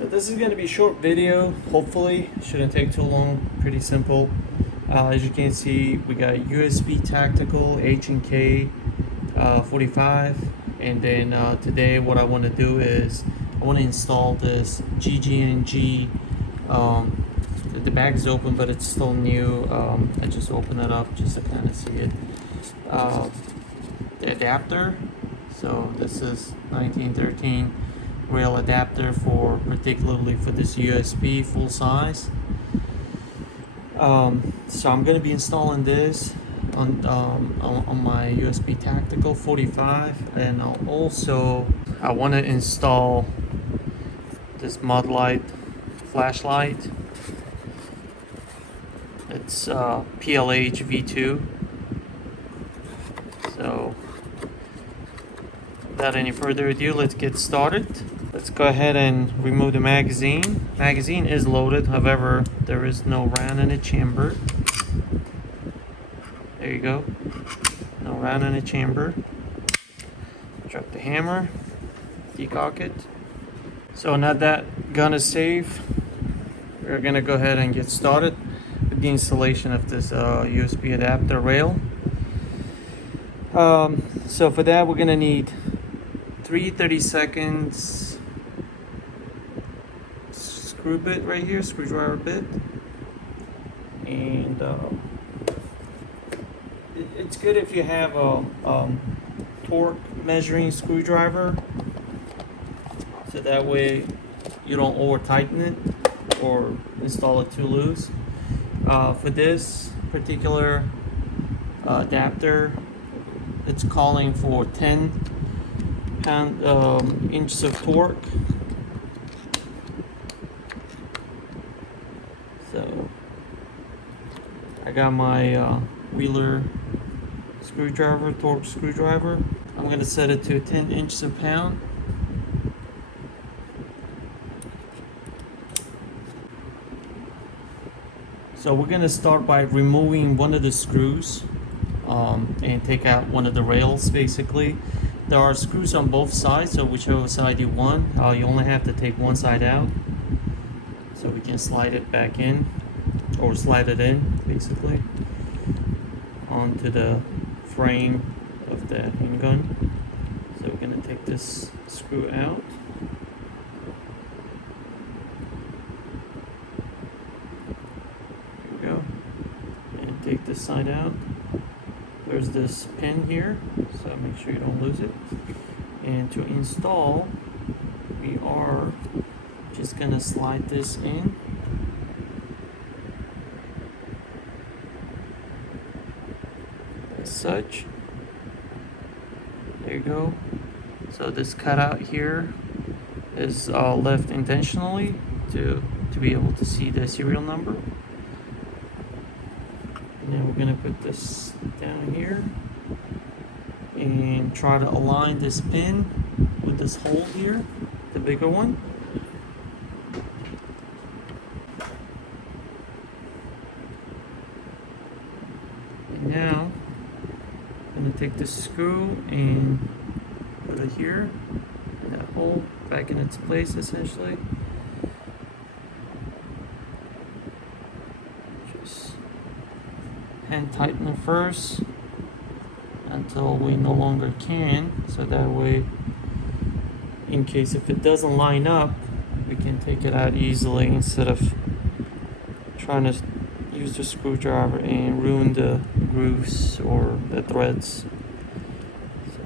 So this is going to be a short video, hopefully. Shouldn't take too long, pretty simple. As you can see, we got USB tactical HK 45, and then today what I want to do is I want to install this GGNG. The bag is open, but it's still new. I just opened it up just to kind of see it. The adapter. So this is 1913 rail adapter particularly for this USB full size. So I'm going to be installing this on my USB Tactical 45, and I want to install this Modlite flashlight. It's PLH V2. So without any further ado, let's get started. Let's go ahead and remove the magazine. Magazine is loaded, however, there is no round in the chamber. There you go. No round in the chamber. Drop the hammer, decock it. So now that gun is safe, we're gonna go ahead and get started with the installation of this USB adapter rail. So for that, we're gonna need 3 30-second screw bit right here, screwdriver bit, and it's good if you have a torque measuring screwdriver, so that way you don't over tighten it or install it too loose. For this particular adapter, it's calling for 10 inches of torque. So I got my Wheeler screwdriver, torque screwdriver. I'm going to set it to 10 inches a pound. So we're going to start by removing one of the screws and take out one of the rails. Basically, there are screws on both sides, so whichever side you want, you only have to take one side out. So we can slide it back in, or slide it in basically onto the frame of the handgun. So we're going to take this screw out. Here we go. And take this side out. There's this pin here, so make sure you don't lose it. And to install, we are just going to slide this in. As such. There you go. So this cutout here is left intentionally to be able to see the serial number. And then we're going to put this down here and try to align this pin with this hole here, the bigger one. And now I'm going to take this screw and put it here, in that hole, back in its place essentially. Just hand tighten it first until we no longer can, so that way, in case if it doesn't line up, we can take it out easily instead of trying to use the screwdriver and ruin the grooves or the threads. So,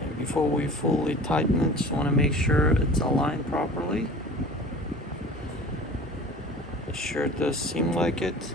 and before we fully tighten it, just want to make sure it's aligned properly. It sure does seem like it.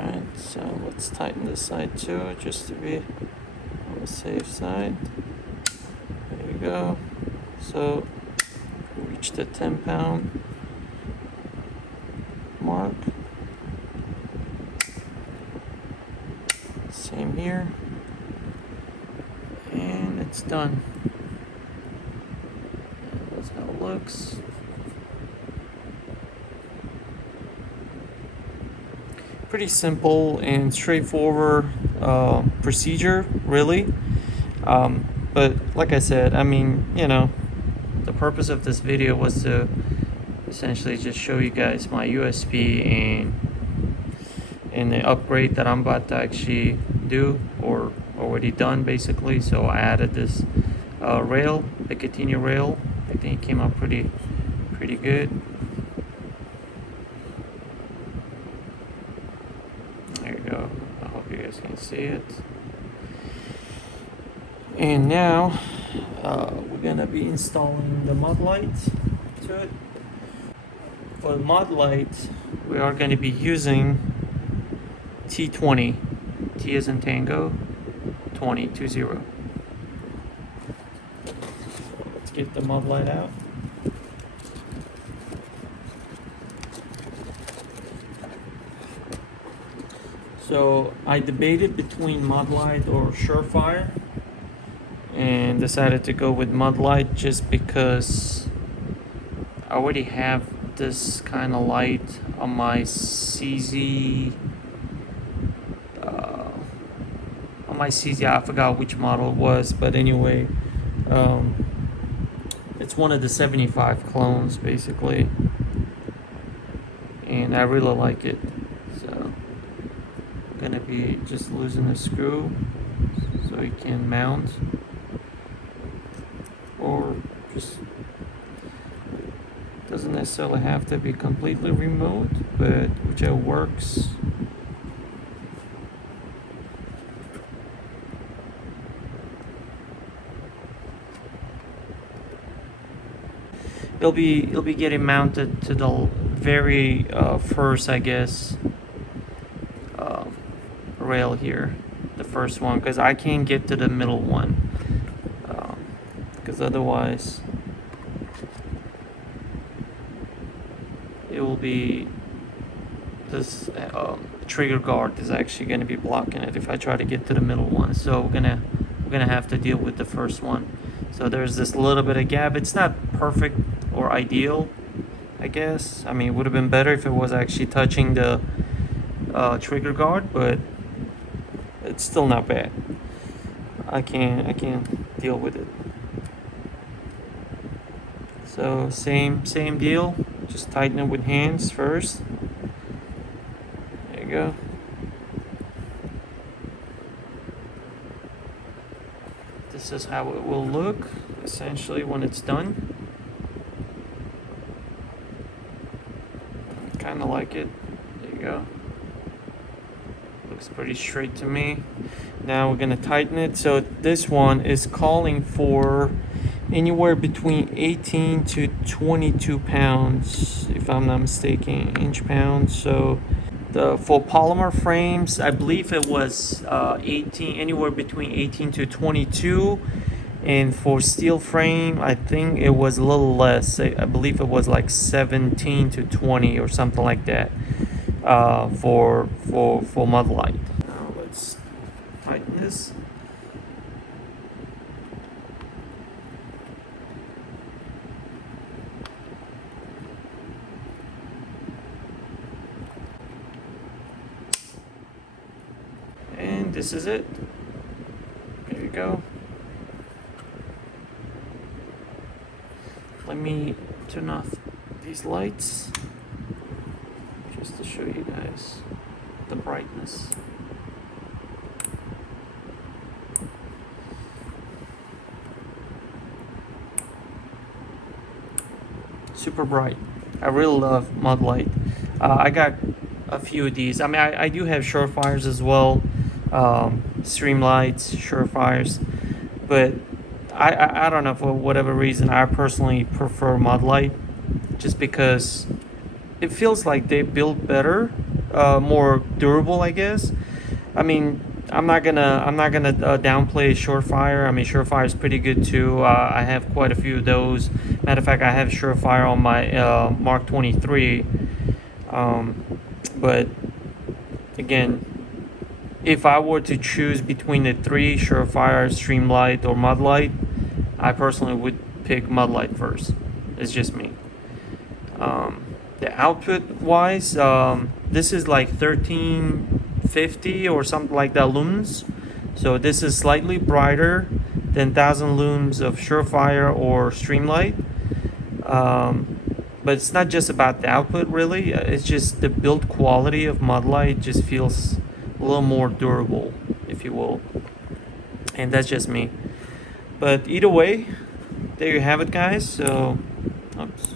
Alright, so let's tighten this side too, just to be on the safe side. There you go. So we reached the 10-pound mark. Same here. And it's done. That's how it looks. pretty simple and straightforward procedure, really. But like I said, I mean, you know, the purpose of this video was to essentially just show you guys my USP and the upgrade that I'm about to actually do, or already done basically. So I added this rail, the Picatinny rail. I think it came out pretty good. There you go. I hope you guys can see it. And now we're gonna be installing the Modlite to it. For the Modlite, we are going to be using T20, T as in Tango, 20. Let's get the Modlite out. So I debated between Modlite or Surefire and decided to go with Modlite just because I already have this kind of light on my CZ. I forgot which model it was, but anyway, it's one of the 75 clones basically, and I really like it. So I'm gonna be just losing a screw so it can mount, or just doesn't necessarily have to be completely remote, but whichever works. It'll be getting mounted to the very first, I guess, rail here, the first one, because I can't get to the middle one, because otherwise it will be this trigger guard is actually going to be blocking it if I try to get to the middle one. So we're gonna have to deal with the first one. So there's this little bit of gap. It's not perfect or ideal, I guess. I mean, it would have been better if it was actually touching the trigger guard, but it's still not bad. I can't deal with it. So same deal. Just tighten it with hands first. There you go. This is how it will look essentially when it's done. Kind of like it. There you go. Looks pretty straight to me. Now we're gonna tighten it. So this one is calling for anywhere between 18 to 22 pounds, if I'm not mistaken, inch-pounds. So for polymer frames, I believe it was 18, anywhere between 18 to 22. And for steel frame, I think it was a little less. I believe it was like 17 to 20 or something like that for Modlite. Now let's tighten this. And this is it. There you go. Let me turn off these lights just to show you guys the brightness. Super bright. I really love Modlite. I got a few of these. I mean, I do have Surefires as well, Streamlights, Surefires, but I don't know, for whatever reason, I personally prefer Modlite just because it feels like they build better, more durable, I guess. I mean, I'm not gonna downplay Surefire. I mean, Surefire is pretty good too. I have quite a few of those. Matter of fact, I have Surefire on my Mark 23. But again, if I were to choose between the three, Surefire, Streamlight, or Modlite, I personally would pick Modlite first. It's just me. The output wise, this is like 1350 or something like that lumens. So this is slightly brighter than 1000 lums of Surefire or Streamlight. But it's not just about the output really, it's just the build quality of Modlite just feels a little more durable, if you will. And that's just me. But either way, there you have it, guys. So, oops.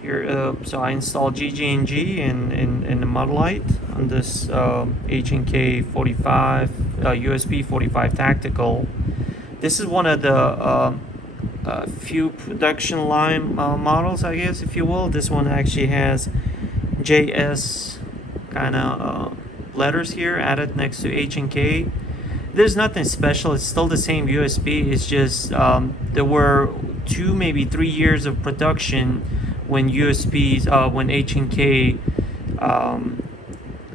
Here, so I installed GG&G in the Modlite on this HK 45 USB 45 Tactical. This is one of the few production line models, I guess, if you will. This one actually has JS kind of letters here added next to H and K. There's nothing special. It's still the same USB. It's just there were 2, maybe 3 years of production when when H and K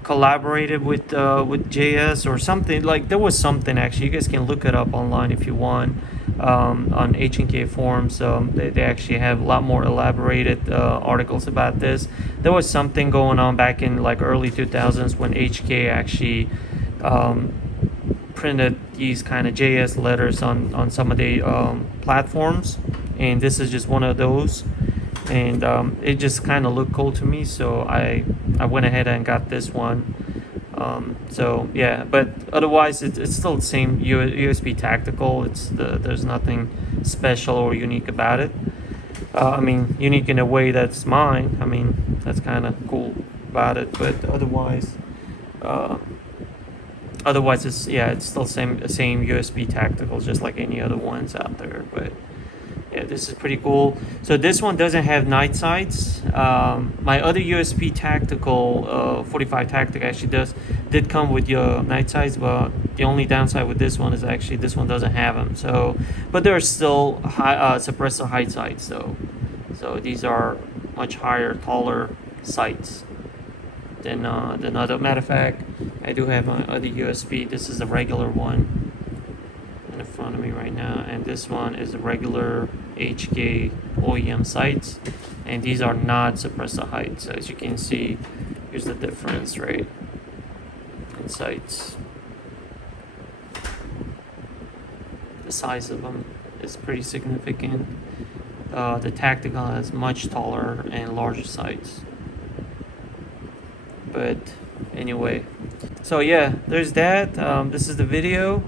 collaborated with JS or something. Like, there was something actually. You guys can look it up online if you want. On H&K forums, they actually have a lot more elaborated articles about this. There was something going on back in like early 2000s when HK actually printed these kind of JS letters on some of the platforms, and this is just one of those. And it just kind of looked cool to me, so I went ahead and got this one. So yeah, but otherwise it's still the same USB Tactical. There's nothing special or unique about it. I mean, unique in a way that's mine. I mean, that's kind of cool about it. But otherwise it's still same USB Tactical, just like any other ones out there. But yeah, this is pretty cool. So this one doesn't have night sights. My other USB Tactical 45 Tactical actually did come with your night sights, but the only downside with this one is actually this one doesn't have them. So, but there are still high suppressor height sights though. So these are much higher, taller sights than other. Matter of fact, I do have my other USB. This is a regular one in front of me right now, and this one is a regular HK OEM sights, and these are not suppressor height. So as you can see, here's the difference, right, in sights. The size of them is pretty significant. The Tactical has much taller and larger sights. But anyway, so yeah, there's that. This is the video.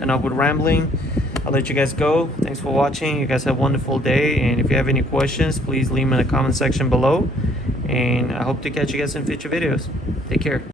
Enough with rambling. I'll let you guys go. Thanks for watching. You guys have a wonderful day, and if you have any questions, please leave them in the comment section below, and I hope to catch you guys in future videos. Take care.